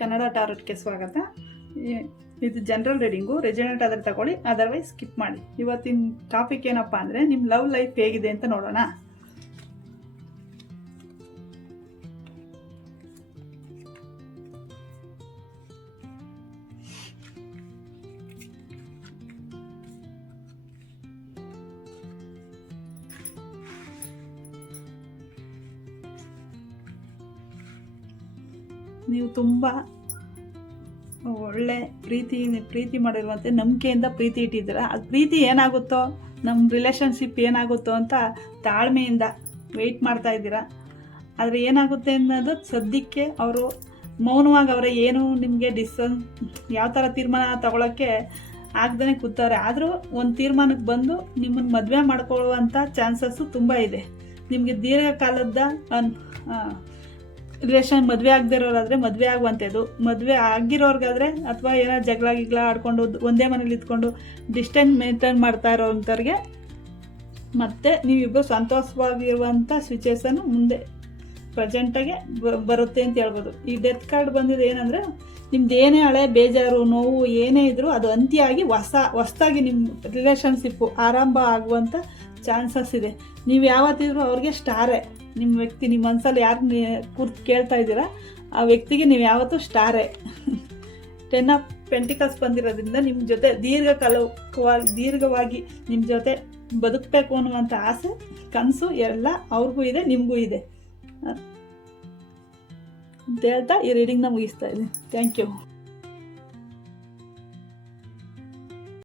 ಕನ್ನಡ ಟಾರೋಟ್ಗೆ ಸ್ವಾಗತ. ಇದು general reading. Resonate ಆದರೆ ತಗೊಳ್ಳಿ, ಅದರ್ವೈಸ್ ಸ್ಕಿಪ್ ಮಾಡಿ. ಇವತ್ತಿನ ಟಾಪಿಕ್ ಏನಪ್ಪ ಅಂದರೆ ನಿಮ್ಮ ಲವ್ ಲೈಫ್ ಹೇಗಿದೆ ಅಂತ ನೋಡೋಣ. ನೀವು ತುಂಬ ಒಳ್ಳೆ ಪ್ರೀತಿ ಮಾಡಿರುವಂತೆ ನಂಬಿಕೆಯಿಂದ ಪ್ರೀತಿ ಇಟ್ಟಿದ್ದೀರ. ಅದು ಪ್ರೀತಿ ಏನಾಗುತ್ತೋ, ನಮ್ಮ ರಿಲೇಷನ್ಶಿಪ್ ಏನಾಗುತ್ತೋ ಅಂತ ತಾಳ್ಮೆಯಿಂದ ವೆಯ್ಟ್ ಮಾಡ್ತಾ ಇದ್ದೀರಾ. ಆದರೆ ಏನಾಗುತ್ತೆ ಅನ್ನೋದು ಸದ್ಯಕ್ಕೆ ಅವರು ಮೌನವಾಗಿ ಅವರ ಏನು ನಿಮಗೆ ಯಾವ ಥರ ತೀರ್ಮಾನ ತಗೊಳ್ಳೋಕ್ಕೆ ಆಗ್ದೇ ಕೂತಾರೆ. ಆದರೂ ಒಂದು ತೀರ್ಮಾನಕ್ಕೆ ಬಂದು ನಿಮ್ಮನ್ನು ಮದುವೆ ಮಾಡ್ಕೊಳ್ಳುವಂಥ ಚಾನ್ಸಸ್ಸು ತುಂಬ ಇದೆ. ನಿಮಗೆ ದೀರ್ಘಕಾಲದ ರಿಲೇಷನ್ ಮದುವೆ ಆಗದಿರೋರಾದರೆ ಮದುವೆ ಆಗುವಂಥದ್ದು, ಮದುವೆ ಆಗಿರೋರ್ಗಾದರೆ ಅಥವಾ ಏನೋ ಜಗಳ ಆಡ್ಕೊಂಡು ಒಂದೇ ಮನೇಲಿ ಇದ್ಕೊಂಡು ಡಿಸ್ಟೆನ್ಸ್ ಮೇಂಟೈನ್ ಮಾಡ್ತಾ ಇರೋವಂಥವ್ರಿಗೆ ಮತ್ತು ನೀವಿಬ್ಬರು ಸಂತೋಷವಾಗಿರುವಂಥ ಸಿಚುವೇಶನ್ ಮುಂದೆ ಪ್ರೆಸೆಂಟಾಗೆ ಬರುತ್ತೆ ಅಂತ ಹೇಳ್ಬೋದು. ಈ ಡೆತ್ ಕಾರ್ಡ್ ಬಂದಿದೆ ಏನಂದರೆ, ನಿಮ್ದು ಏನೇ ಹಳೆ ಬೇಜಾರು ನೋವು ಏನೇ ಇದ್ದರೂ ಅದು ಅಂತ್ಯ ಆಗಿ ಹೊಸದಾಗಿ ನಿಮ್ಮ ರಿಲೇಷನ್ಶಿಪ್ಪು ಆರಂಭ ಆಗುವಂಥ ಚಾನ್ಸಸ್ ಇದೆ. ನೀವು ಯಾವತ್ತಿದ್ರೂ ಅವ್ರಿಗೆ ಸ್ಟಾರೇ. ನಿಮ್ಮ ವ್ಯಕ್ತಿ, ನಿಮ್ಮ ಮನಸ್ಸಲ್ಲಿ ಯಾರು ಕೂರ್ತು ಕೇಳ್ತಾ ಇದ್ದೀರಾ ಆ ವ್ಯಕ್ತಿಗೆ ನೀವು ಯಾವತ್ತೂ ಸ್ಟಾರೇ. 10 ಆಫ್ ಪೆಂಟಿಕಲ್ಸ್ ಬಂದಿರೋದ್ರಿಂದ ನಿಮ್ಮ ಜೊತೆ ದೀರ್ಘವಾಗಿ ನಿಮ್ಮ ಜೊತೆ ಬದುಕಬೇಕು ಅನ್ನುವಂಥ ಆಸೆ, ಕನಸು ಎಲ್ಲ ಅವ್ರಿಗೂ ಇದೆ, ನಿಮಗೂ ಇದೆ ಅಂತ ಹೇಳ್ತಾ ಈ ರೀಡಿಂಗ್ನ ಮುಗಿಸ್ತಾ ಇದ್ದೀನಿ. Thank you.